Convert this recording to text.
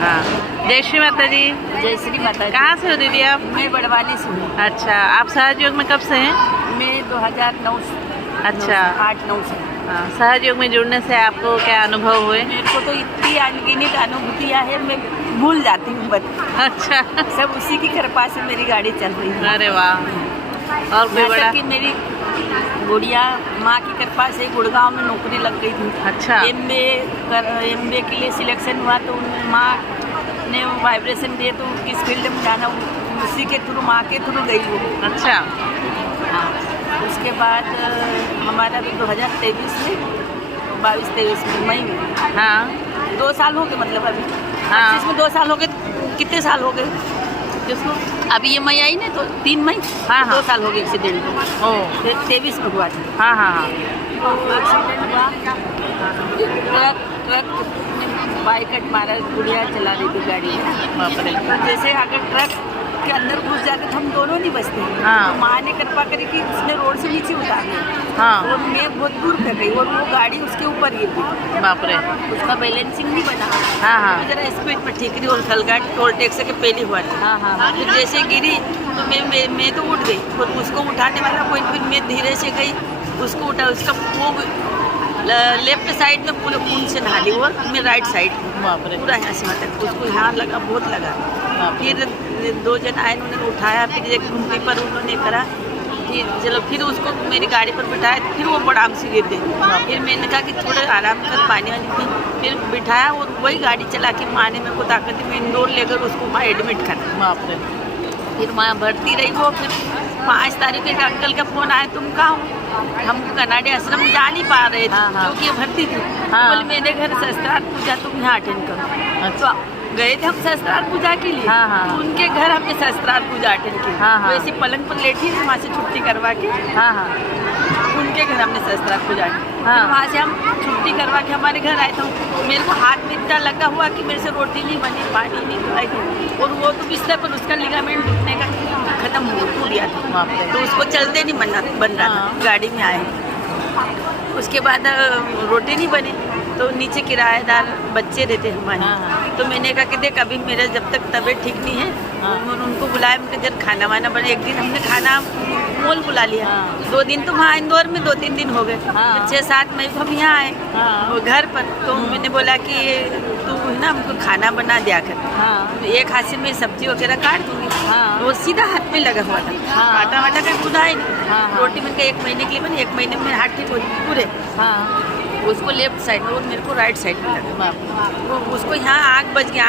हाँ, जय श्री माता जी। जय श्री माता जी। कहाँ से हो दीदी आप? मैं बड़वानी से हूँ। अच्छा, आप सहयोग में कब से हैं? मैं 2009 से। अच्छा, 8-9 से। हाँ, सहयोग में जुड़ने से आपको क्या अनुभव हुए? मेरे को तो इतनी अनगिनत अनुभूतियाँ है, मैं भूल जाती हूँ बस। अच्छा, सब उसी की कृपा से मेरी गाड़ी चल रही है। अरे वाह। और कोई बड़ा? कि मेरी गुड़िया माँ की कृपा से गुड़गांव में नौकरी लग गई थी। अच्छा, एमबीए के लिए सिलेक्शन हुआ तो उनमें माँ ने वाइब्रेशन दिए तो किस फील्ड में जाना, उसी के थ्रू, माँ के थ्रू गई वो। अच्छा, हाँ, उसके बाद हमारा भी 2023 में 22-23 में मई में, हाँ 2 साल हो गए, मतलब अभी हाँ। 25 में 2 साल हो गए। कितने साल हो गए जिसको? अभी ये मई आई ना, तो 3 मई। हाँ, 2 हाँ। साल हो गए एक्सीडेंट को। ओ, 23 में हुआ था। हाँ हाँ हाँ। तो एक्सीडेंट हुआ, ट्रक ने बाइकट मारा, गुड़िया चला रही थी गाड़ी में। बाप रे। तो जैसे अगर ट्रक के अंदर घुस जाते तो हम दोनों नहीं बचते। हाँ। तो माँ ने कृपा करी कि उसने रोड से नीचे उतार दिया। हाँ, और मैं बहुत दूर कर गई और वो गाड़ी उसके ऊपर गिर गई। बाप रे। उसका बैलेंसिंग नहीं बना। हाँ हाँ जरा स्पीड पर ठीक नहीं, और गलगाट टोल टैक्स के पहले हुआ था। हाँ हाँ। फिर जैसे गिरी तो मैं तो उठ गई, और उसको उठाने वाला कोई, फिर मैं धीरे से गई, उसको उठा, उसका वो लेफ्ट साइड में पूरे खून से नहा ली, और मैं राइट साइड बाप रे। पूरा यहाँ से वहाँ तक, उसको यहाँ लगा, बहुत लगा। फिर 2 जन आए, उन्होंने उठाया, फिर एक घूमने पर उन्होंने करा, फिर चलो, फिर उसको मेरी गाड़ी पर बिठाया, तो फिर वो बड़ाम से गिर गई। फिर मैंने कहा कि थोड़ा आराम कर, पानी वानी पी, फिर बिठाया, और वही गाड़ी चला के माँ ने मेरे को ताकत दी, मैं इंदौर लेकर उसको वहाँ एडमिट कर। बाप रे। फिर वहाँ भर्ती रही वो। फिर 5 तारीख के अंकल का फ़ोन आया, तुम कहाँ हो? हमको कनाडे आश्रम जा नहीं पा रहे थे, हाँ, हाँ। क्योंकि ये भर्ती थी। हाँ। बोले मेरे घर शस्त्रार्थ पूजा, तुम यहाँ अटेंड करो। अच्छा। तो गए थे हम शस्त्रार्थ पूजा के लिए। हाँ, हाँ। तो उनके घर हमने शस्त्रार्थ पूजा अटेंड की। हाँ, हाँ। वैसे पलंग पर लेटी थी, वहाँ से छुट्टी करवा के हाँ हाँ उनके घर हमने शस्त्रार्थ पूजा की। हाँ। फिर वहाँ से हम छुट्टी करवा के हमारे घर आए, तो मेरे को हाथ में इतना लगा हुआ कि मेरे से रोटी नहीं बनी, पानी नहीं पिलाई, और वो तो बिस्तर पर उसका लिगामेंट टूटने का खत्म हो गया था। बाप रे। तो उसको चलते नहीं बन रहा था। हाँ। गाड़ी में आए, उसके बाद रोटी नहीं बनी, तो नीचे किराएदार बच्चे रहते हमारे। हाँ। तो मैंने कहा कि देख, अभी मेरा जब तक तबीयत ठीक नहीं है, हाँ। उनको बुलाया, मैंने जब खाना वाना बना। एक दिन हमने खाना मोल बुला लिया। हाँ। 2 दिन तो वहाँ इंदौर में 2-3 दिन हो गए। हाँ। 6-7 मई को हम यहाँ आए, हाँ। वो घर पर। तो मैंने बोला कि तू ना हमको खाना बना दिया कर, हाँ एक हाथ से मैं सब्जी वगैरह काट दूँगी। हाँ। वो सीधा हाथ में लगा हुआ था। हाँ। आटा वाटा का खुदा ही नहीं। हाँ, हाँ। रोटी मैंने 1 महीने के लिए बनी, 1 महीने में हाथ ठीक हो पूरे। हाँ। उसको लेफ्ट साइड में और मेरे को राइट साइड में लगा। बाप रे। वो उसको यहाँ आग बच गया।